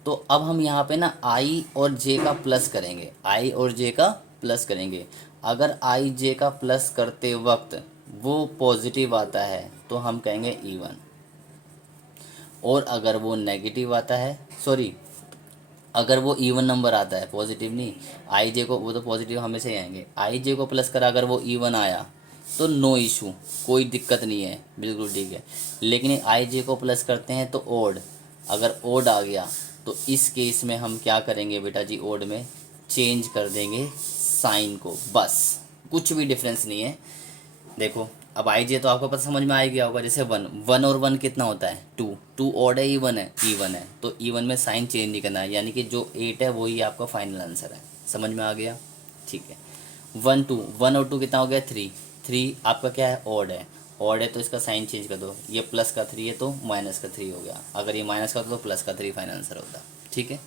तो अब हम यहाँ पे ना आई और जे का प्लस करेंगे, आई और जे का प्लस करेंगे। अगर आई जे का प्लस करते वक्त वो पॉजिटिव आता है तो हम कहेंगे इवन, और अगर वो नेगेटिव आता है, सॉरी, अगर वो इवन नंबर आता है, पॉजिटिव नहीं, आई जे को, वो तो पॉजिटिव हमेशा ही आएंगे, आई जे को प्लस करा अगर वो इवन आया तो नो इशू, कोई दिक्कत नहीं है, बिल्कुल ठीक है। लेकिन आई जे को प्लस करते हैं तो ओड, अगर ओड आ गया तो इस केस में हम क्या करेंगे बेटा जी, ओड में चेंज कर देंगे साइन को, बस, कुछ भी डिफरेंस नहीं है। देखो अब आई जे तो आपको पता समझ में आ ही गया होगा। जैसे वन, वन और वन कितना होता है? टू, टू ऑड है इवन है? इवन है, तो इवन में साइन चेंज नहीं करना है, यानी कि जो 8 है वही आपका फाइनल आंसर है। समझ में आ गया? ठीक है। वन टू, वन और टू कितना हो गया? 3, 3 आपका क्या है? ऑड है, ऑड है तो इसका साइन चेंज कर दो, ये प्लस का 3 है तो माइनस का 3 हो गया, अगर ये माइनस का होता तो प्लस का 3 फाइनल आंसर होता। ठीक है।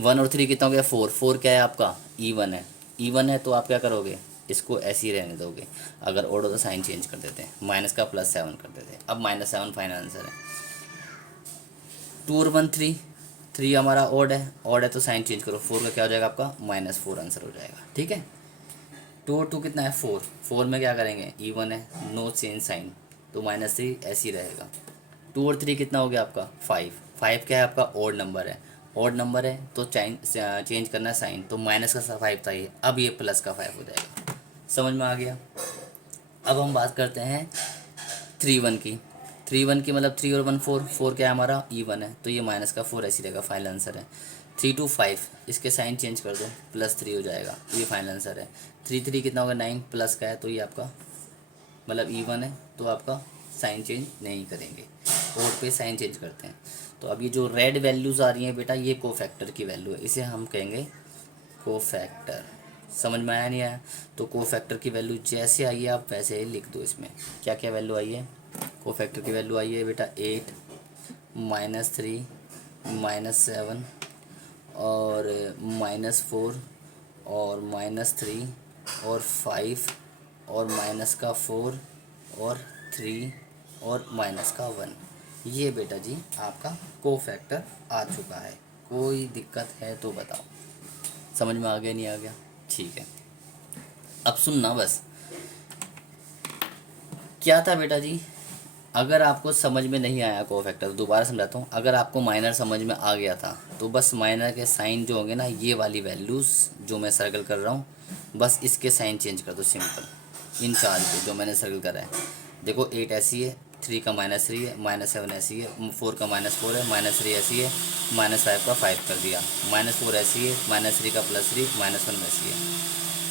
1 और 3 कितना हो गया? 4, 4 क्या है आपका? इवन है, इवन है तो आप क्या करोगे? इसको ऐसे ही रहने दोगे। अगर ओड हो तो साइन चेंज कर देते हैं, माइनस का +7 कर देते हैं। अब -7 फाइनल आंसर है। 2 और 1 3, 3 हमारा ऑड है तो साइन चेंज करो, 4 का क्या हो जाएगा आपका? -4 आंसर हो जाएगा। ठीक है। 2 और 2 कितना है? 4, 4 में क्या करेंगे? इवन है, नो चेंज साइन, तो -3 ऐसे ही रहेगा। 2 और 3 कितना हो गया आपका? 5, 5 क्या है आपका? ऑड नंबर है, ऑड नंबर है तो चेंज करना है साइन, तो माइनस का 5 था ये, अब ये प्लस का 5 हो जाएगा। समझ में आ गया? अब हम बात करते हैं 3 1 की। 3 1 की मतलब 3 और 1 4, 4 क्या है हमारा? इवन है, तो ये माइनस का 4 ऐसी रहेगा, फाइनल आंसर है। 3 2 5, इसके साइन चेंज कर दो, +3 हो जाएगा, तो ये फाइनल आंसर है। 3 3 कितना होगा? 9, प्लस का है तो ये आपका मतलब इवन है, तो आपका साइन चेंज नहीं करेंगे, कोड पे साइन चेंज करते हैं। तो अब ये जो रेड वैल्यूज़ आ रही हैं बेटा, ये कोफैक्टर की वैल्यू है, इसे हम कहेंगे कोफैक्टर। समझ में आया नहीं आया? तो कोफैक्टर की वैल्यू जैसे आई है आप वैसे ही लिख दो। इसमें क्या क्या वैल्यू आई है? कोफैक्टर की वैल्यू आई है बेटा 8, -3, -7 और -4 और -3 और 5 और माइनस का 4 और 3 और माइनस का 1। ये बेटा जी आपका कोफैक्टर आ चुका है। कोई दिक्कत है तो बताओ, समझ में आ गया नहीं आ गया? ठीक है। अब सुनना बस, क्या था बेटा जी, अगर आपको समझ में नहीं आया कोफैक्टर, दोबारा समझाता हूँ। अगर आपको माइनर समझ में आ गया था तो बस माइनर के साइन जो होंगे ना, ये वाली वैल्यूज़ जो मैं सर्कल कर रहा हूँ, बस इसके साइन चेंज कर दो, सिंपल। इन चार के जो मैंने सर्कल करा है, देखो 8 ऐसी है, 3 का -3 है, -7 ऐसी है, 4 का -4 है, -3 ऐसी है, -5 का 5 कर दिया, -4 ऐसी है, -3 का +3, -1 ऐसी है।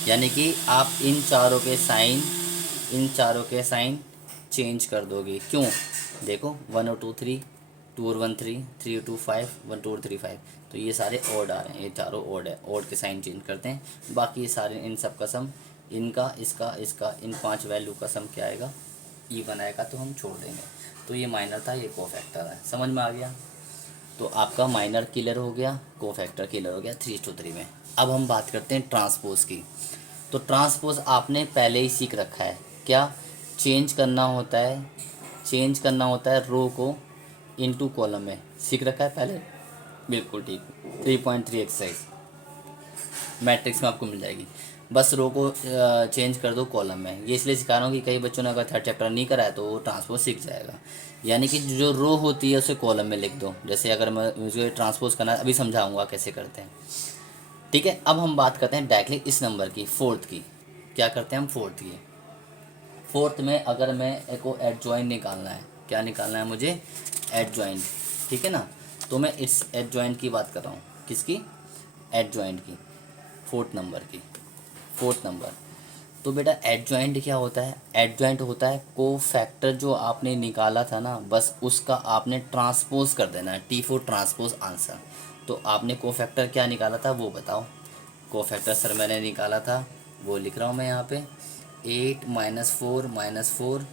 यानी कि आप इन चारों के साइन चेंज कर दोगे। क्यों? देखो 1 और 2 3, 2 और 1 3, 3 और 2 5, 1 2 और 3 5, तो ये सारे ऑड आ रहे हैं, ये चारों ऑड है, ऑड के साइन चेंज करते हैं। बाकी ये सारे इन सब का सम, इनका इसका इसका इन 5 वैल्यू का सम क्या आएगा? इवन आएगा, तो हम छोड़ देंगे। तो ये माइनर था, ये कोफैक्टर है। समझ में आ गया? तो आपका माइनर क्लियर हो गया, कोफैक्टर क्लियर हो गया 3:3 में। अब हम बात करते हैं ट्रांसपोज की। तो ट्रांसपोज आपने पहले ही सीख रखा है, क्या? चेंज करना होता है, चेंज करना होता है रो को इनटू कॉलम में, सीख रखा है पहले? बिल्कुल ठीक। 3.3 एक्सरसाइज मैट्रिक्स में आपको मिल जाएगी। बस रो को चेंज कर दो कॉलम में। ये इसलिए सिखा रहा हूँ कि कई बच्चों ने अगर थर्ड चैप्टर नहीं करा है तो वो ट्रांसपोज सीख जाएगा। यानी कि जो रो होती है उसे कॉलम में लिख दो। जैसे अगर मैं मुझे ट्रांसपोज करना है, अभी समझाऊंगा कैसे करते हैं। ठीक है, अब हम बात करते हैं डायरेक्टली इस नंबर की, फोर्थ की। क्या करते हैं हम, फोर्थ की। फोर्थ में अगर मैं एक को एडजॉइंट निकालना है, क्या निकालना है मुझे, एडजॉइंट। ठीक है ना, तो मैं इस एडजॉइंट की बात कर रहा हूँ, किसकी, एडजॉइंट की, फोर्थ नंबर की, फोर्थ नंबर। तो बेटा एडजॉइंट क्या होता है, एडजॉइंट होता है को फैक्टर जो आपने निकाला था ना, बस उसका आपने ट्रांसपोज कर देना है, टी फोर ट्रांसपोज आंसर। तो आपने को फैक्टर क्या निकाला था वो बताओ। को फैक्टर सर मैंने निकाला था, वो लिख रहा हूँ मैं यहाँ पे, 8 - 4 - 4,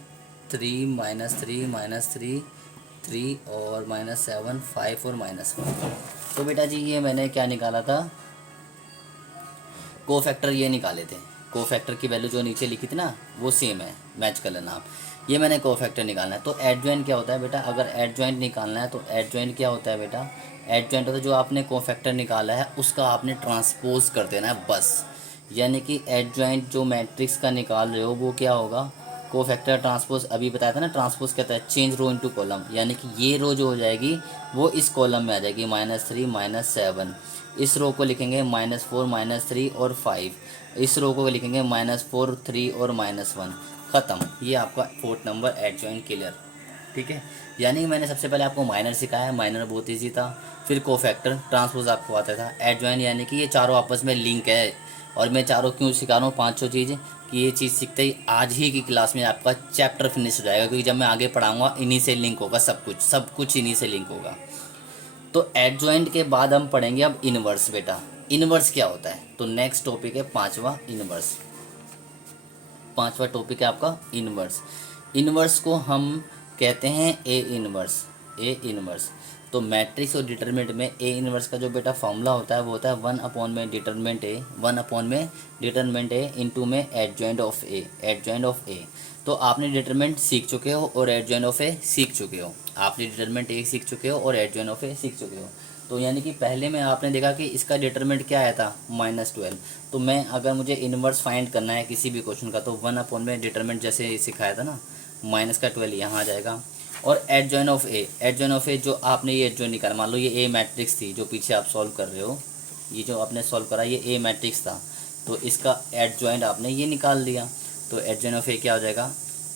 3 - 3 - 3 3 और -7 5 और -1। तो बेटा जी ये मैंने क्या निकाला था, को फैक्टर ये निकाले थे। को फैक्टर की वैल्यू जो नीचे लिखी थी ना वो सेम है, मैच कर लेना आप। ये मैंने को फैक्टर निकालना है। तो एडजॉइंट क्या होता है बेटा, अगर एडजॉइंट निकालना है तो एडजॉइंट क्या होता है बेटा, एडजॉइंट होता है जो आपने को फैक्टर निकाला है उसका आपने ट्रांसपोज कर देना है बस। यानी कि एडजॉइंट जो मैट्रिक्स का निकाल रहे हो वो क्या होगा, को फैक्टर ट्रांसपोज, अभी बताया था ना ट्रांसपोज कहता है चेंज रो इनटू कॉलम। यानी कि ये रो जो हो जाएगी वो इस कॉलम में आ जाएगी, -3 -7। इस रो को लिखेंगे -4 -3 और 5। इस रो को लिखेंगे -4 3 और -1। ख़त्म, ये आपका फोर्थ नंबर एडजॉइंट क्लियर। ठीक है, यानी मैंने सबसे पहले आपको माइनर सिखाया, माइनर बहुत ईजी था। फिर कोफैक्टर ट्रांसपोज आपको आता था। एडजॉइंट यानी कि ये चारों आपस में लिंक है। और मैं चारों क्यों सिखा रहा हूँ, पाँचों चीज़, कि ये चीज़ सीखते ही आज ही की क्लास में आपका चैप्टर फिनिश हो जाएगा, क्योंकि जब मैं आगे पढ़ाऊँगा इन्हीं से लिंक होगा, सब कुछ इन्हीं से लिंक होगा। तो एडजॉइंट के बाद हम पढ़ेंगे अब इनवर्स। बेटा इनवर्स क्या होता है, तो नेक्स्ट टॉपिक है पांचवा, इनवर्स। पांचवा टॉपिक है आपका इनवर्स। इनवर्स को हम कहते हैं ए इनवर्स, ए इनवर्स। तो मैट्रिक्स और डिटरमिनेंट में ए इनवर्स का जो बेटा फॉर्मूला होता है वो होता है 1 में डिटरमिनेंट ए, 1 में डिटरमिनेंट ए इंटू में adjoint of A, adjoint of A. तो आपने डिटरमिनेंट सीख चुके हो और एडजॉइंट ऑफ ए सीख चुके हो, आपने डिटरमिनेंट ए सीख चुके हो और एडजॉइंट ऑफ ए सीख चुके हो। तो यानी कि पहले में आपने देखा कि इसका डिटरमिनेंट क्या आया था, -12। तो मैं अगर मुझे इनवर्स फाइंड करना है किसी भी क्वेश्चन का, तो 1 में डिटरमिनेंट जैसे सिखाया था ना, -12 यहाँ आ जाएगा। और adjoint of A, adjoint of A जो आपने ये एडजॉइंट निकाला, मान लो ये ए मैट्रिक्स थी जो पीछे आप सॉल्व कर रहे हो, ये जो आपने सॉल्व करा ये ए मैट्रिक्स था, तो इसका एडजॉइंट आपने ये निकाल दिया। तो एडजॉइंट ऑफ ए क्या हो जाएगा,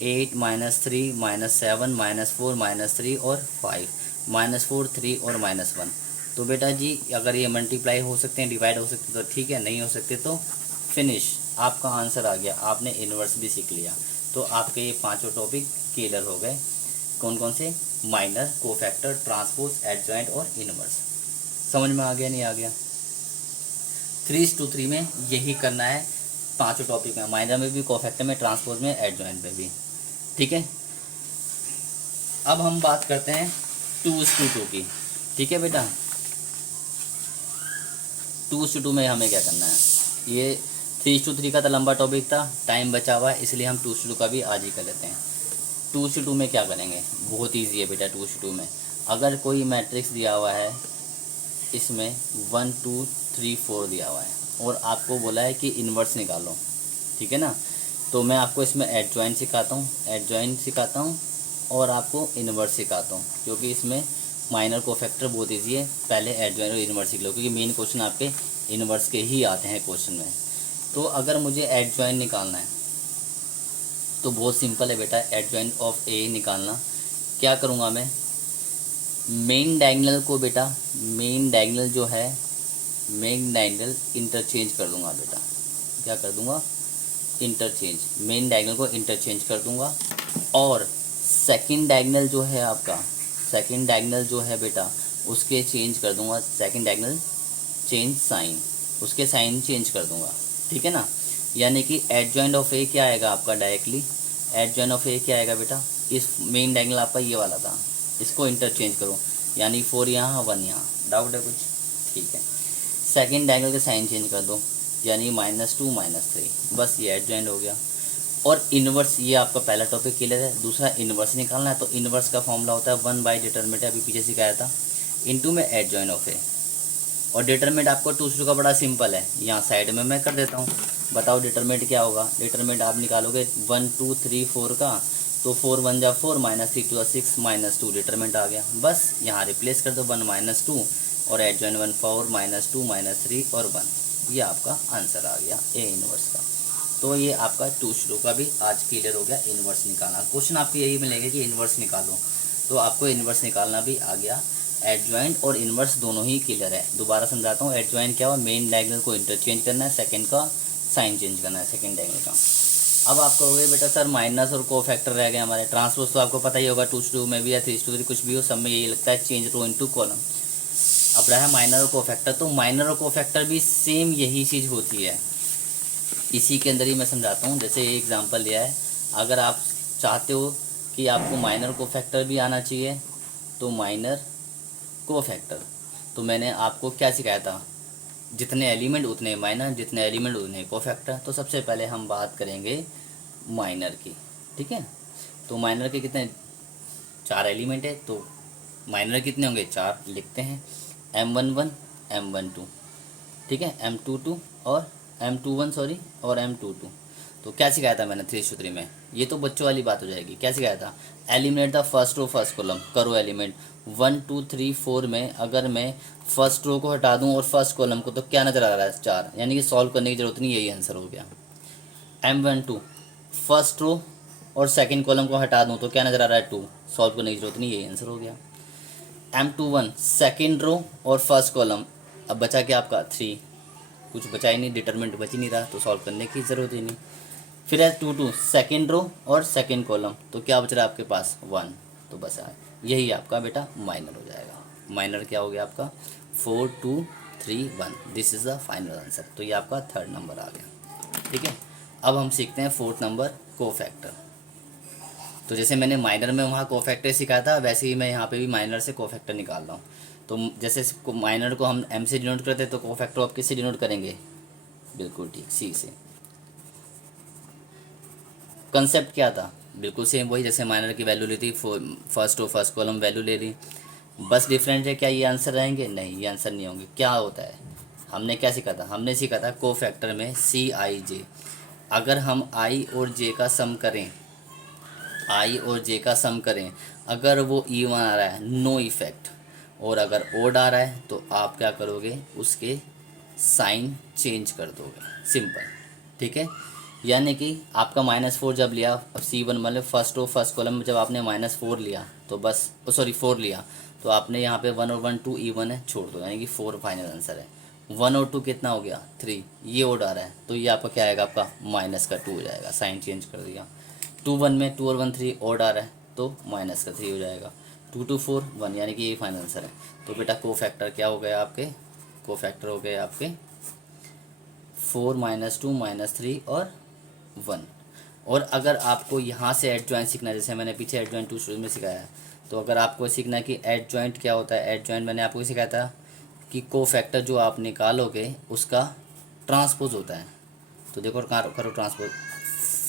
8 -3 -7 -4 -3 और 5, -4 3 और -1। तो बेटा जी अगर ये मल्टीप्लाई हो सकते हैं, डिवाइड हो सकते हैं तो ठीक है, नहीं हो सकते तो फिनिश, आपका आंसर आ गया, आपने इन्वर्स भी सीख लिया। तो आपके ये पांचों टॉपिक क्लियर हो गए। कौन कौन से, माइनर, कोफैक्टर, ट्रांसपोज, एडजॉइंट और इनवर्स। समझ में आ गया, नहीं आ गया। 3:3 में यही करना है, पांचों टॉपिक में, माइनर में भी, कोफैक्टर में, ट्रांसपोज में, एडजॉइंट में भी। ठीक है, अब हम बात करते हैं 2:2 की। ठीक है बेटा, 2:2 में हमें क्या करना है, ये 3:3 का तो लंबा टॉपिक था, टाइम बचा हुआ है इसलिए हम 2:2 का भी आज ही कर लेते हैं। 2:2 में क्या करेंगे, बहुत ईजी है बेटा। 2:2 में अगर कोई मैट्रिक्स दिया हुआ है, इसमें 1 2 3 4 दिया हुआ है और आपको बोला है कि इन्वर्स निकालो, ठीक है ना, तो मैं आपको इसमें एडजॉइंट सिखाता हूँ, एडजॉइंट सिखाता हूँ और आपको इन्वर्स सिखाता हूँ, क्योंकि इसमें माइनर को फैक्टर बहुत ईजी है। पहले एडजॉइंट और इन्वर्स सीख लो, क्योंकि मेन क्वेश्चन आपके इन्वर्स के ही आते हैं क्वेश्चन में। तो अगर मुझे एडजॉइंट निकालना है तो बहुत सिंपल है बेटा, एडजॉइंट ऑफ ए निकालना। क्या करूँगा मैं, मेन डायगोनल को बेटा, मेन डायगोनल जो है, मेन डायगोनल इंटरचेंज कर दूंगा बेटा। क्या कर दूंगा, इंटरचेंज, मेन डायगोनल को इंटरचेंज कर दूंगा। और सेकंड डायगोनल जो है आपका, सेकंड डायगोनल जो है बेटा उसके चेंज कर दूंगा, सेकंड डायगोनल चेंज साइन, उसके साइन चेंज कर दूंगा, ठीक है ना। यानी कि एडजॉइंट ऑफ ए क्या आएगा आपका, डायरेक्टली एडजॉइंट ऑफ ए क्या आएगा बेटा, इस मेन डायगोनल आपका ये वाला था, इसको इंटरचेंज करो, यानी 4 यहाँ 1 यहाँ, डाउट है कुछ, ठीक है। सेकंड डायगोनल के साइन चेंज कर दो, यानी -2 -3, बस ये एडजॉइंट हो गया। और इन्वर्स, ये आपका पहला टॉपिक क्लियर है। दूसरा इन्वर्स निकालना है, तो इन्वर्स का फॉर्मूला होता है 1 बाई डिटरमिनेंट, अभी पीछे सिखाया था, इनटू में एडजॉइंट ऑफ ए, और डिटरमिनेंट आपको टू का बड़ा सिंपल है, यहाँ साइड में मैं कर देता हूँ। बताओ डिटरमिनेंट क्या होगा। डिटरमिनेंट आप निकालोगे 1 2 3 4 का, तो 4 1 जा 4 -3 2 6 -2 डिटरमिनेंट आ गया। बस यहाँ रिप्लेस कर दो 1 -2 और एडजॉइंट 1 4 -2 -3 और 1, ये आपका आंसर आ गया ए इनवर्स का। तो ये आपका टू शुरू का भी आज क्लियर हो गया। इनवर्स निकालना क्वेश्चन आपको यही मिलेंगे कि इनवर्स निकालो, तो आपको इनवर्स निकालना भी आ गया। एडजॉइंट और इनवर्स दोनों ही क्लियर है। दोबारा समझाता हूँ, एडजॉइंट क्या हो, मेन डायगोनल को इंटरचेंज करना है, सेकंड का साइन चेंज करना है, सेकंड डायगोनल का। अब आप कहोगे बेटा सर माइनस और को फैक्टर रह गए हमारे। ट्रांसपोज तो आपको पता ही होगा, 2 में भी या 3 कुछ भी हो, सब में यही लगता है, चेंज रो इनटू कॉलम। अब रहा माइनर और को फैक्टर, तो माइनर और को फैक्टर भी सेम यही चीज़ होती है। इसी के अंदर ही मैं समझाता हूँ। जैसे ये एग्जांपल लिया है, अगर आप चाहते हो कि आपको माइनर को फैक्टर भी आना चाहिए, तो माइनर को फैक्टर, तो मैंने आपको क्या सिखाया था, जितने एलिमेंट उतने माइनर, जितने एलिमेंट उतने को फैक्टर। तो सबसे पहले हम बात करेंगे माइनर की, ठीक है। तो माइनर के कितने, 4 एलिमेंट है, तो माइनर कितने होंगे, 4 लिखते हैं। M11 M12, ठीक है, M22 और M21 सॉरी और M22। तो क्या सिखाया था मैंने 3 में, ये तो बच्चों वाली बात हो जाएगी। क्या सिखाया था, eliminate the first row first column, करो एलिमेंट 1 2 3 4 में अगर मैं फर्स्ट रो को हटा दूं और फर्स्ट कॉलम को, तो क्या नज़र आ रहा है, 4, यानी कि सॉल्व करने की जरूरत नहीं, यही आंसर हो गया। M12 फर्स्ट रो और सेकंड कॉलम को हटा दूं तो क्या नज़र आ रहा है, 2, सॉल्व करने की जरूरत नहीं, यही आंसर हो गया। M21 सेकंड रो और फर्स्ट कॉलम, अब बचा क्या आपका 3, कुछ बचा ही नहीं, डिटरमिनेंट बच ही नहीं रहा, तो सॉल्व करने की ज़रूरत ही नहीं। फिर है 2 2 सेकेंड रो और सेकेंड कॉलम, तो क्या बच रहा है आपके पास 1, तो बस यही आपका बेटा माइनर हो जाएगा। माइनर क्या हो गया आपका 4 2 3 1, this is the final answer. तो ये आपका थर्ड नंबर आ गया, ठीक है। अब हम सीखते हैं फोर्थ नंबर, को फैक्टर। तो जैसे मैंने माइनर में वहाँ को फैक्टर सिखाया था, वैसे ही मैं यहाँ पे भी माइनर से को फैक्टर निकाल रहा हूँ। तो जैसे माइनर को हम M से डिनोट करते हैं, तो को फैक्टर आप किससे डिनोट करेंगे, बिल्कुल ठीक, C से। कंसेप्ट क्या था, बिल्कुल सेम वही, जैसे माइनर की वैल्यू ली थी, first row first column value ले ली। बस डिफरेंट है, क्या ये आंसर रहेंगे, नहीं ये आंसर नहीं होंगे। क्या होता है, हमने क्या सीखा था, हमने सीखा था को फैक्टर में CIJ। अगर हम I और J का सम करें, I और J का सम करें, अगर वो इवन आ रहा है नो इफेक्ट, और अगर ओड आ रहा है तो आप क्या करोगे, उसके साइन चेंज कर दोगे, सिंपल, ठीक है। यानी कि आपका -4 जब लिया, C1 मतलब फर्स्ट रो फर्स्ट कॉलम में जब आपने -4 लिया, तो बस सॉरी 4 लिया, तो आपने यहाँ पे 1 और 1 2 इवन है, छोड़ दो, यानी कि 4 फाइनल आंसर है। 1 और 2 कितना हो गया, 3, ये ओड आ रहा है, तो ये आपका क्या आएगा, आपका -2 हो जाएगा, साइन चेंज कर दिया। 2 1 में 2 और 1 3 ओड आ रहा है, तो -3 हो जाएगा। 2 2 4 1, यानी कि ये फाइनल आंसर है। तो बेटा को फैक्टर क्या हो गया आपके, को फैक्टर हो गए आपके 4 -2 -3 और 1। और अगर आपको यहाँ से एड जॉइंट सीखना है, जैसे मैंने पीछे एड जॉइंट 2 शुरू में सिखाया है, तो अगर आपको सीखना है कि एड जॉइंट क्या होता है, एड जॉइंट मैंने आपको सिखाया था कि को फैक्टर जो आप निकालोगे उसका ट्रांसपोज होता है। तो देखो करो ट्रांसपोज,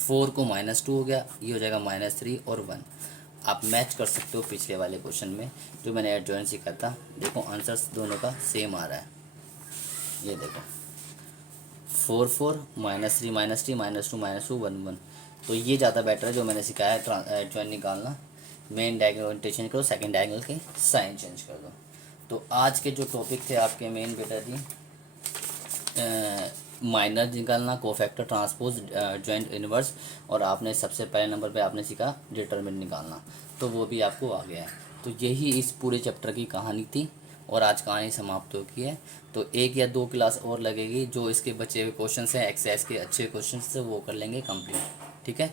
4 को -2 हो गया, ये हो जाएगा -3 और 1। आप मैच कर सकते हो पिछले वाले क्वेश्चन में जो मैंने एड जॉइंट सिखाया था। देखो आंसर्स दोनों का सेम आ रहा है, ये देखो 4 4 -3 -3 -2 -2 1 1। तो ये ज़्यादा बेटर है जो मैंने सिखाया है, एड जॉइंट निकालना। मेन डायगोनल चेंज करो, सेकंड डायगोनल के साइन चेंज कर दो। तो आज के जो टॉपिक थे आपके मेन बेटा जी, माइनर निकालना, कोफैक्टर, ट्रांसपोज, जॉइंट इनवर्स, और आपने सबसे पहले नंबर पे आपने सीखा डिटरमिनेंट निकालना, तो वो भी आपको आ गया है। तो यही इस पूरे चैप्टर की कहानी थी, और आज कहानी समाप्त हो गई है। तो 1 या 2 क्लास और लगेगी, जो इसके बचे हुए क्वेश्चन हैं एक्सरसाइज के अच्छे क्वेश्चन से वो कर लेंगे कंप्लीट, ठीक है।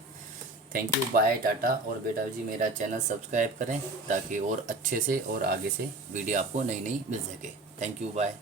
Thank you, bye, tata. और बेटा जी मेरा चैनल सब्सक्राइब करें ताकि और अच्छे से और आगे से वीडियो आपको नई नई मिल सके। Thank you, bye.